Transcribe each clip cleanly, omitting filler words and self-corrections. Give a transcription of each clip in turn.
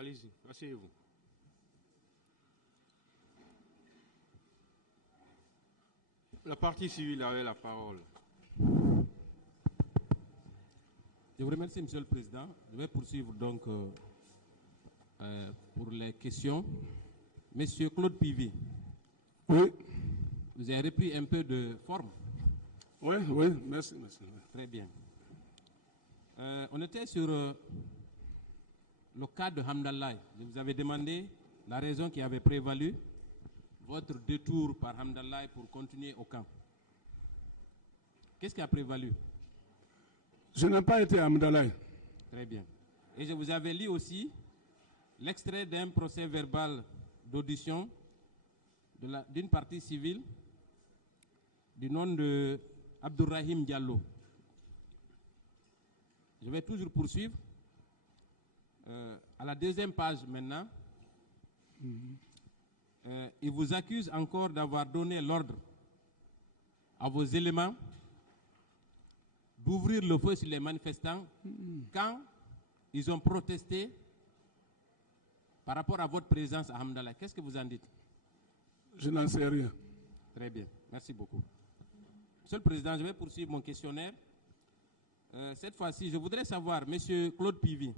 Allez-y, asseyez-vous. La partie civile avait la parole. Je vous remercie, Monsieur le Président. Je vais poursuivre donc pour les questions. Monsieur Claude Pivy. Oui. Vous avez repris un peu de forme. Oui, merci. Très bien. On était sur le cas de Hamdallah. Je vous avais demandé la raison qui avait prévalu, votre détour par Hamdallah pour continuer au camp. Qu'est-ce qui a prévalu? Je n'ai pas été à Hamdallah. Très bien. Et je vous avais lu aussi l'extrait d'un procès verbal d'audition d'une partie civile du nom de Abdourahim Diallo. Je vais toujours poursuivre. À la deuxième page maintenant, il vous accuse encore d'avoir donné l'ordre à vos éléments d'ouvrir le feu sur les manifestants quand ils ont protesté par rapport à votre présence à Hamdallah. Qu'est-ce que vous en dites? Je n'en sais rien. Très bien, merci beaucoup. Monsieur le Président, je vais poursuivre mon questionnaire. Cette fois-ci, je voudrais savoir, Monsieur Claude Pivy,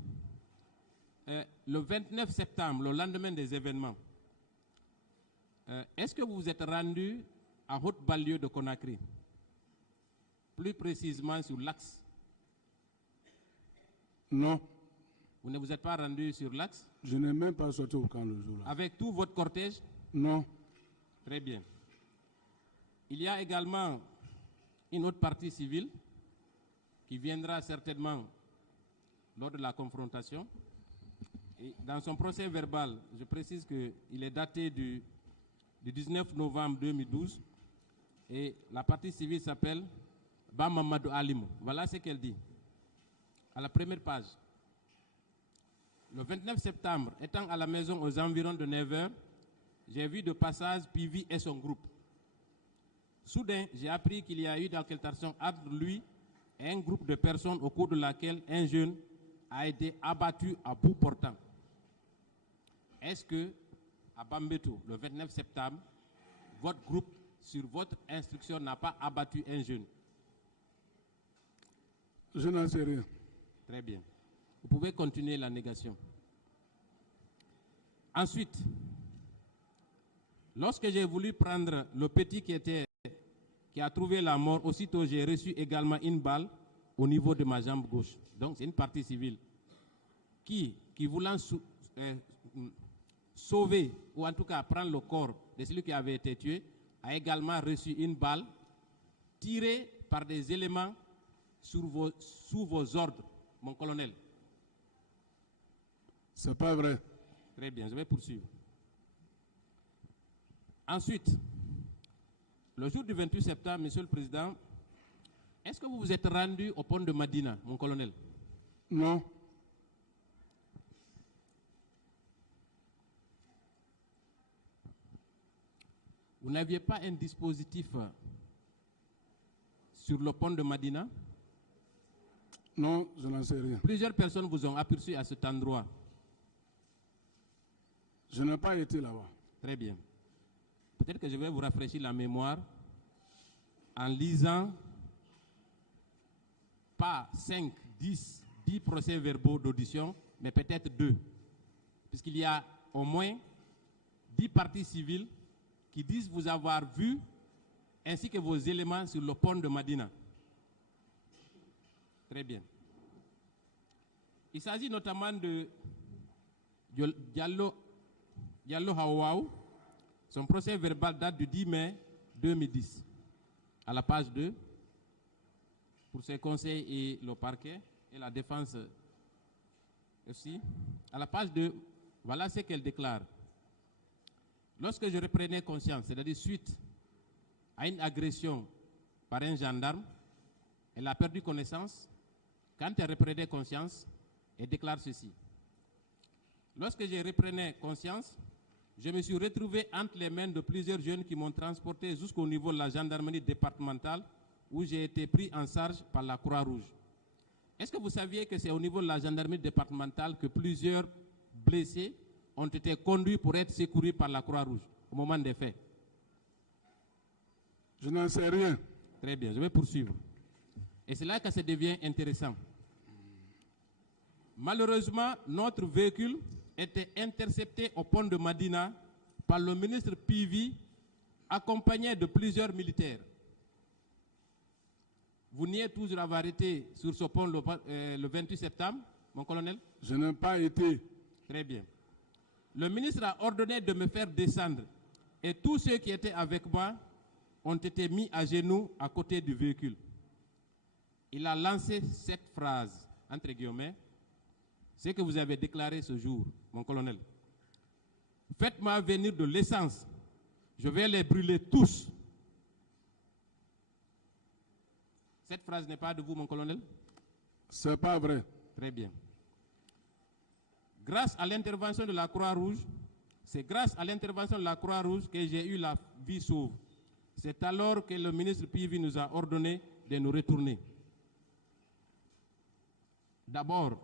le 29 septembre, le lendemain des événements, est-ce que vous vous êtes rendu à Haute-Banlieue de Conakry? Plus précisément sur l'axe? Non. Vous ne vous êtes pas rendu sur l'axe? Je n'ai même pas sorti au camp le jour-là. Avec tout votre cortège? Non. Très bien. Il y a également une autre partie civile qui viendra certainement lors de la confrontation. Et dans son procès verbal, je précise qu'il est daté du 19 novembre 2012 et la partie civile s'appelle Bamamadou Alimou. Voilà ce qu'elle dit. À la première page. Le 29 septembre, étant à la maison aux environs de 9 h, j'ai vu de passage Pivy et son groupe. Soudain, j'ai appris qu'il y a eu une altercation entre lui et un groupe de personnes au cours de laquelle un jeune a été abattu à bout portant. Est-ce que, à Bambeto, le 29 septembre, votre groupe, sur votre instruction, n'a pas abattu un jeune? Je n'en sais rien. Très bien. Vous pouvez continuer la négation. Ensuite, lorsque j'ai voulu prendre le petit qui a trouvé la mort, aussitôt j'ai reçu également une balle au niveau de ma jambe gauche. Donc c'est une partie civile qui voulant sauver, ou en tout cas prendre le corps de celui qui avait été tué, a également reçu une balle tirée par des éléments sous vos ordres, mon colonel. C'est pas vrai. Très bien, je vais poursuivre. Ensuite, le jour du 28 septembre, Monsieur le Président, est-ce que vous vous êtes rendu au pont de Madina, mon colonel? Non. Vous n'aviez pas un dispositif sur le pont de Madina? Non, je n'en sais rien. Plusieurs personnes vous ont aperçu à cet endroit. Je n'ai pas été là-bas. Très bien. Peut-être que je vais vous rafraîchir la mémoire en lisant pas 5, 10 procès-verbaux d'audition, mais peut-être 2. Puisqu'il y a au moins 10 parties civiles qui disent vous avoir vu, ainsi que vos éléments sur le pont de Madina. Très bien. Il s'agit notamment de Diallo Hawaou. Son procès verbal date du 10 mai 2010. À la page 2, pour ses conseils et le parquet et la défense aussi. À la page 2, voilà ce qu'elle déclare. Lorsque je reprenais conscience, c'est-à-dire suite à une agression par un gendarme, elle a perdu connaissance. Quand elle reprenait conscience, elle déclare ceci. Lorsque je reprenais conscience, je me suis retrouvé entre les mains de plusieurs jeunes qui m'ont transporté jusqu'au niveau de la gendarmerie départementale où j'ai été pris en charge par la Croix-Rouge. Est-ce que vous saviez que c'est au niveau de la gendarmerie départementale que plusieurs blessés ont été conduits pour être secourus par la Croix-Rouge au moment des faits? Je n'en sais rien. Très bien, je vais poursuivre. Et c'est là que ça devient intéressant. Malheureusement, notre véhicule était intercepté au pont de Madina par le ministre Pivi, accompagné de plusieurs militaires. Vous niez toujours avoir été sur ce pont le 28 septembre, mon colonel? Je n'ai pas été. Très bien. Le ministre a ordonné de me faire descendre et tous ceux qui étaient avec moi ont été mis à genoux à côté du véhicule. Il a lancé cette phrase, entre guillemets, ce que vous avez déclaré ce jour, mon colonel. Faites-moi venir de l'essence, je vais les brûler tous. Cette phrase n'est pas de vous, mon colonel? C'est pas vrai. Très bien. Grâce à l'intervention de la Croix-Rouge, c'est grâce à l'intervention de la Croix-Rouge que j'ai eu la vie sauve. C'est alors que le ministre Pivi nous a ordonné de nous retourner. D'abord,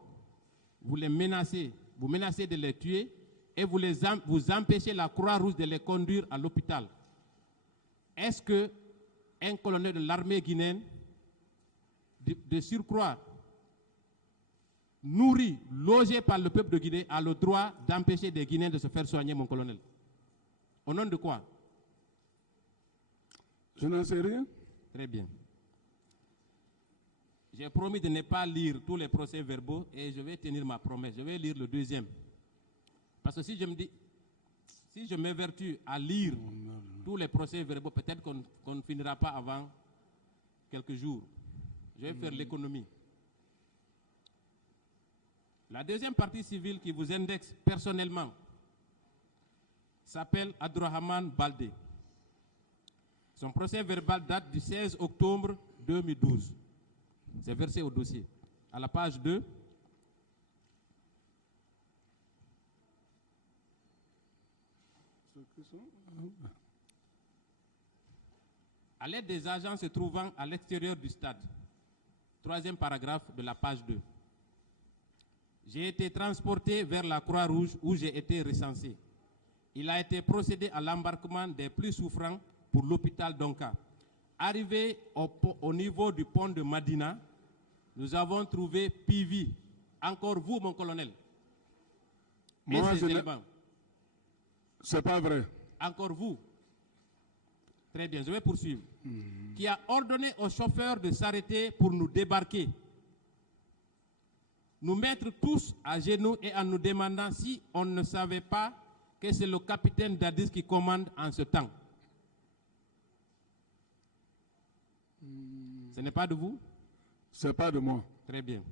vous les menacez, vous menacez de les tuer et vous empêchez la Croix-Rouge de les conduire à l'hôpital. Est-ce qu'un colonel de l'armée guinéenne, de surcroît, nourri, logé par le peuple de Guinée, a le droit d'empêcher des Guinéens de se faire soigner, mon colonel? Au nom de quoi? Je n'en sais rien. Très bien. J'ai promis de ne pas lire tous les procès-verbaux et je vais tenir ma promesse. Je vais lire le deuxième. Parce que si je m'évertue à lire tous les procès-verbaux, peut-être qu'on ne finira pas avant quelques jours. Je vais faire l'économie. La deuxième partie civile qui vous indexe personnellement s'appelle Abdourahmane Baldé. Son procès verbal date du 16 octobre 2012. C'est versé au dossier. À la page 2, à l'aide des agents se trouvant à l'extérieur du stade. Troisième paragraphe de la page 2. J'ai été transporté vers la Croix-Rouge où j'ai été recensé. Il a été procédé à l'embarquement des plus souffrants pour l'hôpital d'Onka. Arrivé au niveau du pont de Madina, nous avons trouvé Pivi. Encore vous, mon colonel. Moi, ces éléments. C'est pas vrai. Encore vous. Très bien, je vais poursuivre. Qui a ordonné au chauffeur de s'arrêter pour nous débarquer. Nous mettre tous à genoux et en nous demandant si on ne savait pas que c'est le capitaine Dadis qui commande en ce temps. Ce n'est pas de vous? C'est pas de moi. Très bien.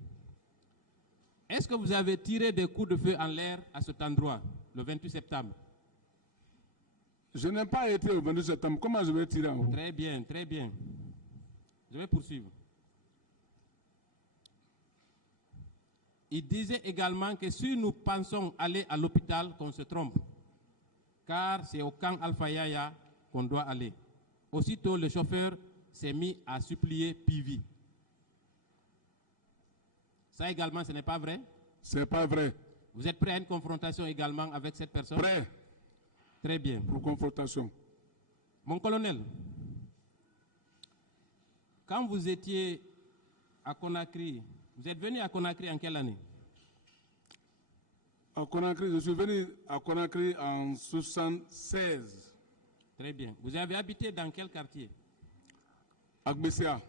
Est-ce que vous avez tiré des coups de feu en l'air à cet endroit, le 28 septembre? Je n'ai pas été au 22 septembre. Comment je vais tirer en haut? Très bien, très bien. Je vais poursuivre. Il disait également que si nous pensons aller à l'hôpital, qu'on se trompe, car c'est au camp Alpha Yaya qu'on doit aller. Aussitôt, le chauffeur s'est mis à supplier Pivi. Ça également, ce n'est pas vrai? C'est pas vrai. Vous êtes prêt à une confrontation également avec cette personne? Prêt Très bien. pour confrontation. Mon colonel, quand vous étiez à Conakry, vous êtes venu à Conakry en quelle année? À Conakry, je suis venu à Conakry en 1976. Très bien. Vous avez habité dans quel quartier? À Gbessia.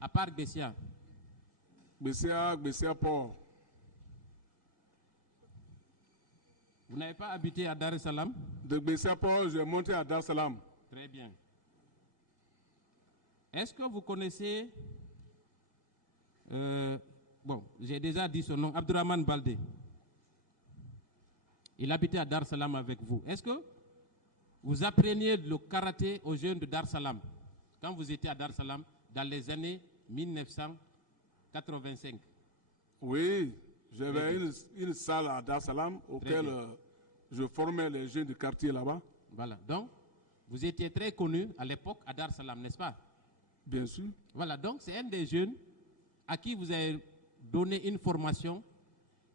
À part Bessia. Gbessia Port. Vous n'avez pas habité à Dar es Salaam? De Gbessia Port, j'ai monté à Dar es Salaam. Très bien. Est-ce que vous connaissez, bon, j'ai déjà dit son nom, Abdourahmane Baldé. Il habitait à Dar es Salaam avec vous. Est-ce que vous appreniez le karaté aux jeunes de Dar es Salaam quand vous étiez à Dar es Salaam dans les années 1985? Oui, j'avais une salle à Dar es Salaam auquel je formais les jeunes du quartier là-bas. Voilà, donc vous étiez très connu à l'époque à Dar es Salaam, n'est-ce pas? Bien sûr. Voilà, donc c'est un des jeunes à qui vous avez donné une formation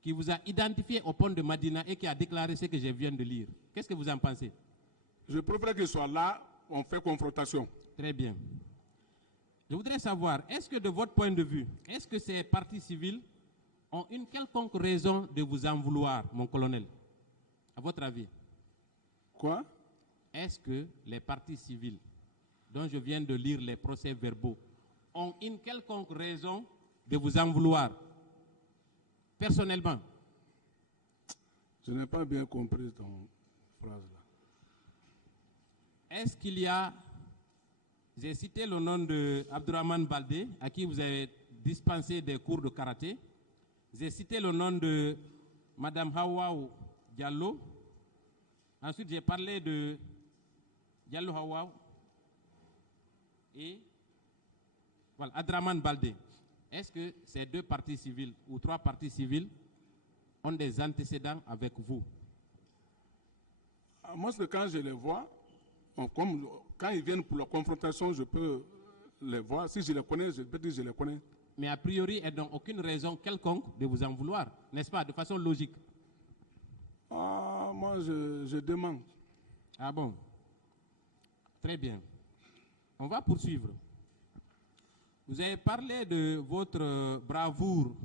qui vous a identifié au pont de Madina et qui a déclaré ce que je viens de lire. Qu'est-ce que vous en pensez? Je préfère qu'il soit là, on fait confrontation. Très bien. Je voudrais savoir, est-ce que de votre point de vue, est-ce que ces partis civils ont une quelconque raison de vous en vouloir, mon colonel? À votre avis? Quoi? Est-ce que les partis civils, dont je viens de lire les procès-verbaux, ont une quelconque raison de vous en vouloir? Personnellement? Je n'ai pas bien compris ton phrase-là. Est-ce qu'il y a... J'ai cité le nom de Abdourahmane Baldé, à qui vous avez dispensé des cours de karaté. J'ai cité le nom de Madame Hawaou Diallo. Ensuite, j'ai parlé de Diallo Hawaou et voilà, Abdourahmane Baldé. Est-ce que ces deux partis civils ou trois partis civils ont des antécédents avec vous? Moi, c'est quand je les vois, comme quand ils viennent pour la confrontation, je peux les voir. Si je les connais, je peux dire que je les connais. Mais a priori, elles n'ont aucune raison quelconque de vous en vouloir, n'est-ce pas, de façon logique? Ah, moi, je demande. Ah bon? Très bien. On va poursuivre. Vous avez parlé de votre bravoure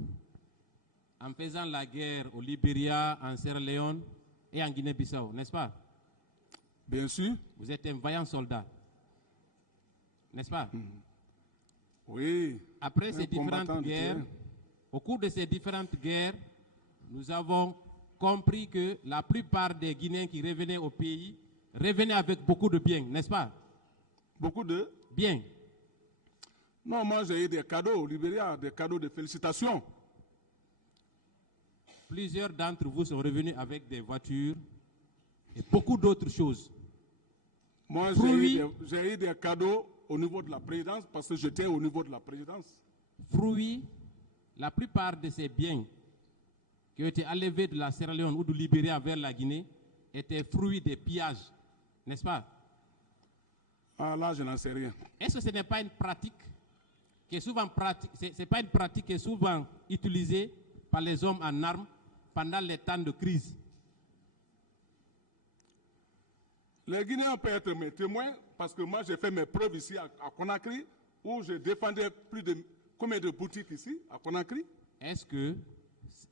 en faisant la guerre au Libéria, en Sierra Leone et en Guinée-Bissau, n'est-ce pas? Bien sûr. Vous êtes un vaillant soldat, n'est-ce pas? Oui. Après ces différentes guerres, au cours de ces différentes guerres, nous avons compris que la plupart des Guinéens qui revenaient au pays revenaient avec beaucoup de biens, n'est-ce pas? Beaucoup de Biens. Non, moi j'ai eu des cadeaux au Libéria, des cadeaux de félicitations. Plusieurs d'entre vous sont revenus avec des voitures et beaucoup d'autres choses. Moi j'ai eu des cadeaux au niveau de la présidence parce que j'étais au niveau de la présidence. Fruits, la plupart de ces biens qui ont été enlevés de la Sierra Leone ou du Libéria vers la Guinée étaient fruits des pillages, n'est-ce pas? Ah là, je n'en sais rien. Est-ce que ce n'est pas une pratique qui est souvent c'est pas une pratique qui est souvent utilisée par les hommes en armes pendant les temps de crise? Les Guinéens peuvent être mes témoins parce que moi j'ai fait mes preuves ici à Conakry où je défendais plus de combien de boutiques ici à Conakry. Est-ce que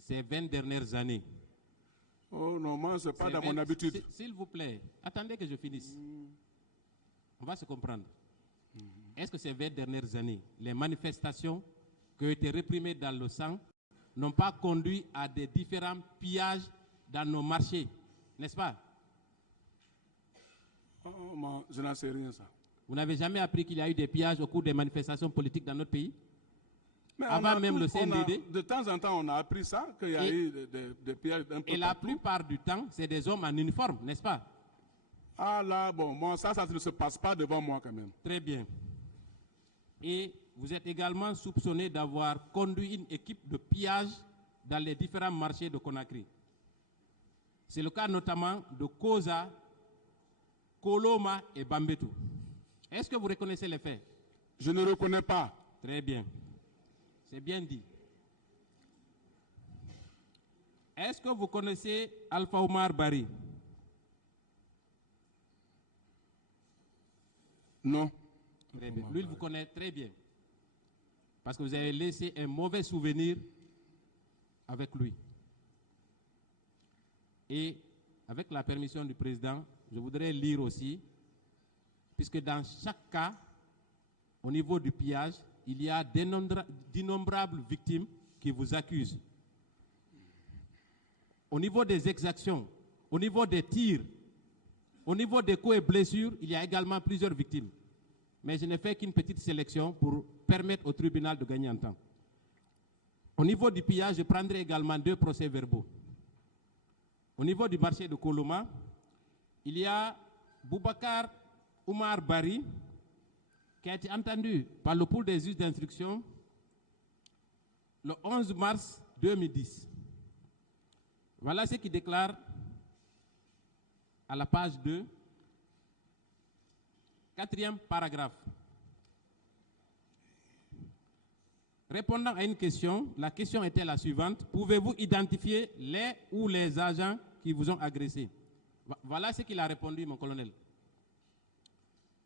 ces 20 dernières années... Oh non, moi c'est pas dans mon habitude. S'il vous plaît, attendez que je finisse. On va se comprendre. Est-ce que ces 20 dernières années, les manifestations qui ont été réprimées dans le sang n'ont pas conduit à des différents pillages dans nos marchés, n'est-ce pas? Oh, moi, je n'en sais rien ça. Vous n'avez jamais appris qu'il y a eu des pillages au cours des manifestations politiques dans notre pays? Mais avant même le CNDD? De temps en temps, on a appris ça, qu'il y a eu des pillages un peu. Et la plupart du temps, c'est des hommes en uniforme, n'est-ce pas? Ah là, bon, moi, ça ne se passe pas devant moi quand même. Très bien. Et vous êtes également soupçonné d'avoir conduit une équipe de pillage dans les différents marchés de Conakry. C'est le cas notamment de Koza, Koloma et Bambetou. Est-ce que vous reconnaissez les faits? Je ne reconnais pas. Très bien. C'est bien dit. Est-ce que vous connaissez Alpha Omar Bari? Non. Très bien. Lui, il vous connaît très bien. Parce que vous avez laissé un mauvais souvenir avec lui. Et avec la permission du président, je voudrais lire aussi, puisque dans chaque cas, au niveau du pillage, il y a d'innombrables victimes qui vous accusent. Au niveau des exactions, au niveau des tirs, au niveau des coups et blessures, il y a également plusieurs victimes. Mais je n'ai fait qu'une petite sélection pour permettre au tribunal de gagner en temps. Au niveau du pillage, je prendrai également 2 procès-verbaux. Au niveau du marché de Koloma, il y a Boubacar Oumar Bari, qui a été entendu par le pôle des juges d'instruction le 11 mars 2010. Voilà ce qu'il déclare à la page 2, 4e paragraphe. Répondant à une question, la question était la suivante. Pouvez-vous identifier les ou les agents qui vous ont agressé? Voilà ce qu'il a répondu, mon colonel.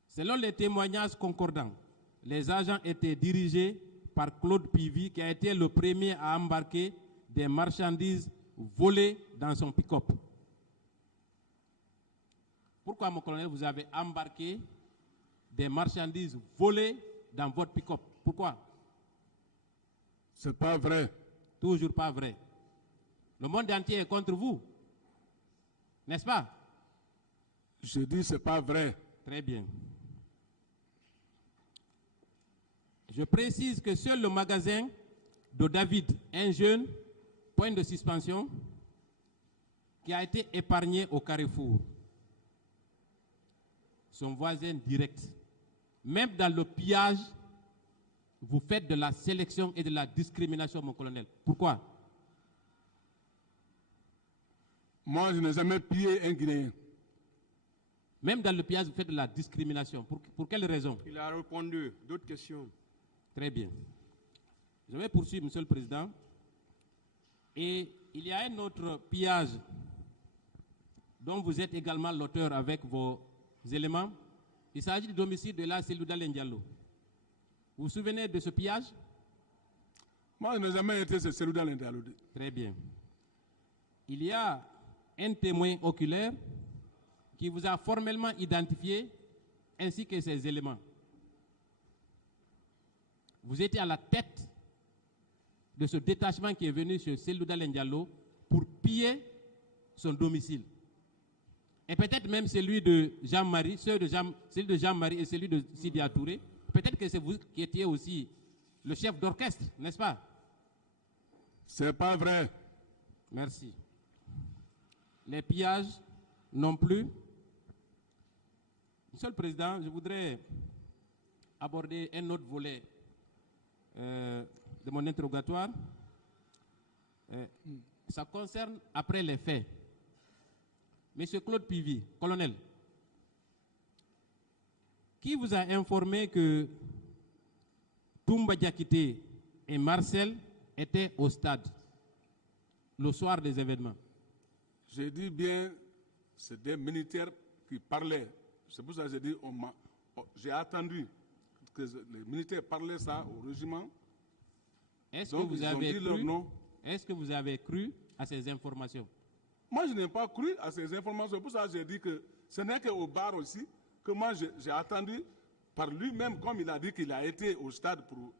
Selon les témoignages concordants, les agents étaient dirigés par Claude Pivy, qui a été le premier à embarquer des marchandises volées dans son pick-up. Pourquoi, mon colonel, vous avez embarqué des marchandises volées dans votre pick-up? Pourquoi? C'est pas vrai. Toujours pas vrai. Le monde entier est contre vous. N'est-ce pas? Je dis c'est pas vrai. Très bien. Je précise que seul le magasin de David, un jeune, point de suspension, qui a été épargné au Carrefour. Son voisin direct. Même dans le pillage, vous faites de la sélection et de la discrimination, mon colonel. Pourquoi? Moi, je n'ai jamais pillé un Guinéen. Même dans le pillage, vous faites de la discrimination. Pour quelle raison? Il a répondu. D'autres questions? Très bien. Je vais poursuivre, Monsieur le Président. Et il y a un autre pillage dont vous êtes également l'auteur avec vos éléments. Il s'agit du domicile de la Selouda Lendialo. Vous vous souvenez de ce pillage? Moi, je n'ai jamais été ce Selouda Lendialo. Très bien. Il y a un témoin oculaire qui vous a formellement identifié ainsi que ses éléments. Vous étiez à la tête de ce détachement qui est venu sur Selouda Lendialo pour piller son domicile. Et peut-être même celui de Jean-Marie, celui de Jean-Marie et celui de Sidia Touré. Peut-être que c'est vous qui étiez aussi le chef d'orchestre, n'est-ce pas? C'est pas vrai. Merci. Les pillages non plus. Monsieur le Président, je voudrais aborder un autre volet de mon interrogatoire. Ça concerne après les faits. Monsieur Claude Pivy, colonel, qui vous a informé que Toumba Diakité et Marcel étaient au stade le soir des événements? J'ai dit bien, c'est des militaires qui parlaient. C'est pour ça que j'ai dit, j'ai attendu que les militaires parlaient ça au régiment. Est-ce que vous avez cru à ces informations? Moi, je n'ai pas cru à ces informations. C'est pour ça que j'ai dit que ce n'est qu'au bar aussi que moi, j'ai attendu par lui-même, comme il a dit qu'il a été au stade pour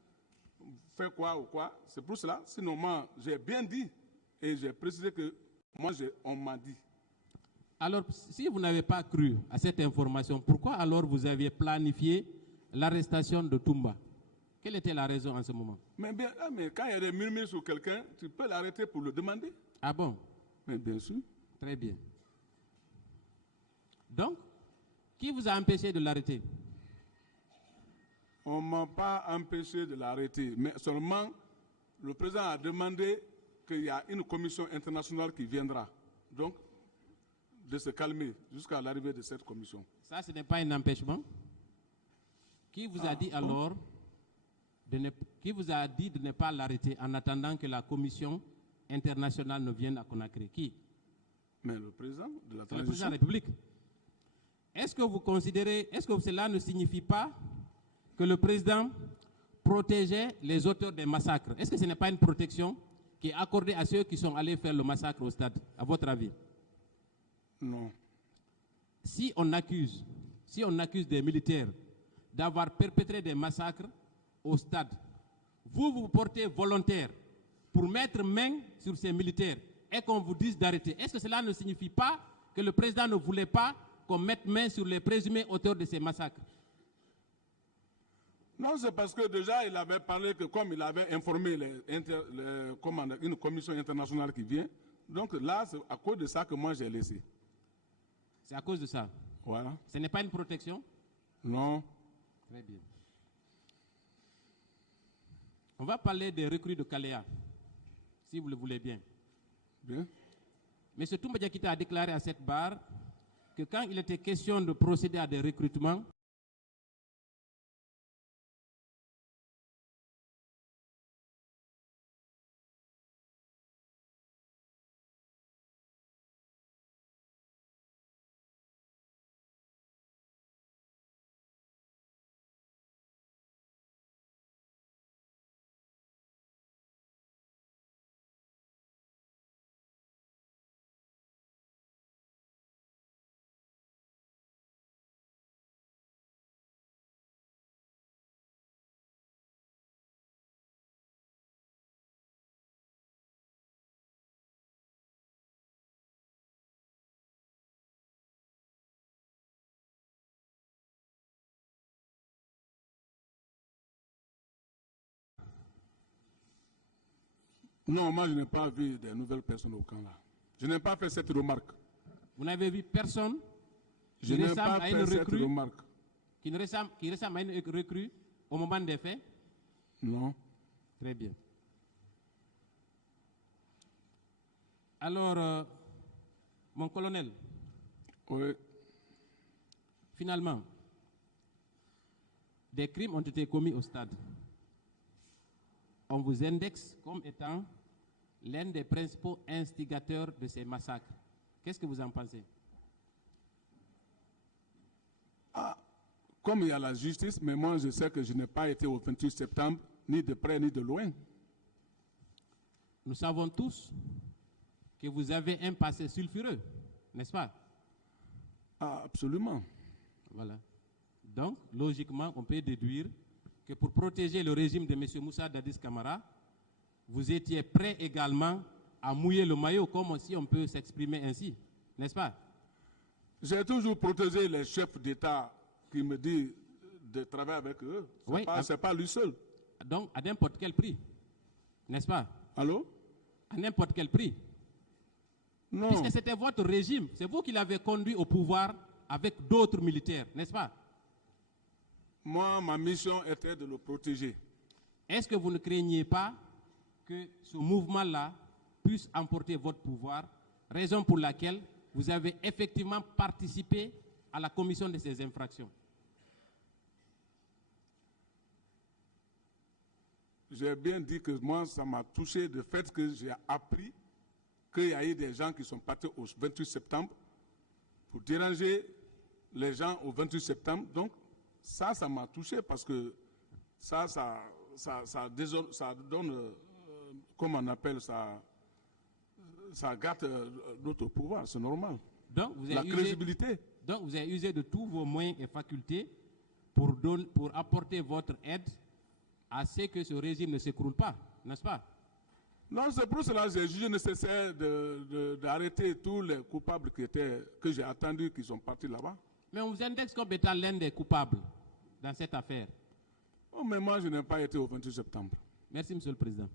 faire quoi ou quoi. C'est pour cela. Sinon, moi, j'ai bien dit et j'ai précisé que moi, on m'a dit. Alors, si vous n'avez pas cru à cette information, pourquoi alors vous aviez planifié l'arrestation de Toumba? Quelle était la raison en ce moment? Mais quand il y a des murmures sur quelqu'un, tu peux l'arrêter pour le demander. Ah bon? Mais bien sûr. Très bien. Donc, qui vous a empêché de l'arrêter? On ne m'a pas empêché de l'arrêter, mais seulement le président a demandé qu'il y a une commission internationale qui viendra. Donc, de se calmer jusqu'à l'arrivée de cette commission. Ça, ce n'est pas un empêchement? Qui vous a dit alors, qui vous a dit de ne pas l'arrêter en attendant que la commission internationale ne vienne à Conakry? Qui? Mais le président de la transition. Le président de la République. Est-ce que vous considérez, est-ce que cela ne signifie pas que le président protégeait les auteurs des massacres? Est-ce que ce n'est pas une protection qui est accordée à ceux qui sont allés faire le massacre au stade, à votre avis? Non. Si on accuse des militaires d'avoir perpétré des massacres au stade, vous portez volontaire pour mettre main sur ces militaires et qu'on vous dise d'arrêter. Est-ce que cela ne signifie pas que le président ne voulait pas qu'on mette main sur les présumés auteurs de ces massacres? Non, c'est parce que déjà il avait parlé que comme il avait informé une commission internationale qui vient, donc là c'est à cause de ça que moi j'ai laissé. C'est à cause de ça? Voilà. Ce n'est pas une protection? Non. Très bien. On va parler des recrues de Kalea, si vous le voulez bien. Bien. M. Toumba Diakité a déclaré à cette barre que quand il était question de procéder à des recrutements, Non, moi je n'ai pas vu de nouvelles personnes au camp là. Je n'ai pas fait cette remarque. Vous n'avez vu personne Je n'ai pas fait cette remarque. qui ressemble à une recrue au moment des faits? Non. Très bien. Alors, mon colonel, Oui. finalement, des crimes ont été commis au stade. On vous indexe comme étant l'un des principaux instigateurs de ces massacres. Qu'est-ce que vous en pensez? Comme il y a la justice, mais moi je sais que je n'ai pas été au 28 septembre, ni de près ni de loin. Nous savons tous que vous avez un passé sulfureux, n'est-ce pas? Ah, absolument. Voilà. Donc, logiquement, on peut déduire que pour protéger le régime de M. Moussa Dadis Camara, vous étiez prêt également à mouiller le maillot, comme si on peut s'exprimer ainsi, n'est-ce pas? J'ai toujours protégé les chefs d'État qui me disent de travailler avec eux. Oui, C'est pas lui seul. Donc, à n'importe quel prix, n'est-ce pas? Allô? À n'importe quel prix. Non. Puisque c'était votre régime, c'est vous qui l'avez conduit au pouvoir avec d'autres militaires, n'est-ce pas? Moi, ma mission était de le protéger. Est-ce que vous ne craignez pas que ce mouvement-là puisse emporter votre pouvoir, raison pour laquelle vous avez effectivement participé à la commission de ces infractions? J'ai bien dit que moi, ça m'a touché le fait que j'ai appris qu'il y a eu des gens qui sont partis au 28 septembre pour déranger les gens au 28 septembre. Donc, ça m'a touché parce que ça donne, comment on appelle ça, ça gâte notre pouvoir, c'est normal. Donc, vous La avez crédibilité. Donc, vous avez usé de tous vos moyens et facultés pour apporter votre aide à ce que ce régime ne s'écroule pas, n'est-ce pas? Non, c'est pour cela que j'ai jugé nécessaire d'arrêter tous les coupables que j'ai attendus, qui sont partis là-bas. Mais on vous indexe comme étant l'un des coupables dans cette affaire. Oh, mais moi, je n'ai pas été au 28 septembre. Merci, Monsieur le Président.